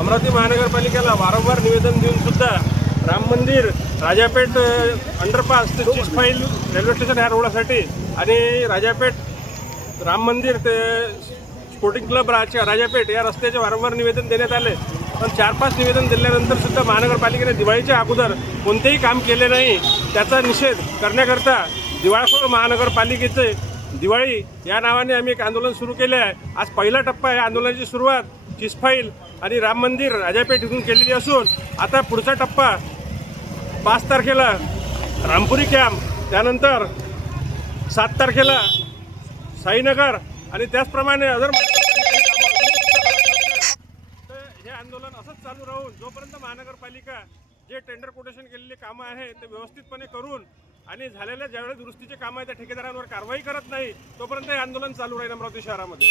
अमरावती महानगरपालिकेला वारंवार निवेदन देऊन सुद्धा राम मंदिर, राजापेठ अंडरपास ते चिचफाईल रेल्वे स्टेशन ह्या रोडासाठी आणि राजापेठ राम मंदिर ते स्पोर्टिंग क्लब राजापेठ या रस्त्याचे वारंवार निवेदन देण्यात आले. पण 4-5 निवेदन दिल्यानंतर सुद्धा महानगरपालिकेने दिवाळीच्या अगोदर कोणतेही काम केले नाही. त्याचा निषेध करण्याकरता दिवाळखोर महानगरपालिकेचे दिवाळी या नावाने आम्ही एक आंदोलन सुरू केले आहे. आज पहिला टप्पा या आंदोलनाची सुरुवात चिचफाईल आणि राम मंदिर राजापेठ इथून केलेली असून आता पुढचा टप्पा 5 तारखेला रामपुरी कॅम्प, त्यानंतर 7 तारखेला साईनगर आणि त्याचप्रमाणे अदर हे आंदोलन असंच चालू राहून जोपर्यंत महानगरपालिका जे टेंडर कोटेशन केलेली कामं आहे ते व्यवस्थितपणे करून आणि झालेल्या ज्यावेळेस दुरुस्तीचे कामं आहे त्या ठेकेदारांवर कारवाई करत नाही तोपर्यंत हे आंदोलन चालू राहील अमरावती शहरामध्ये.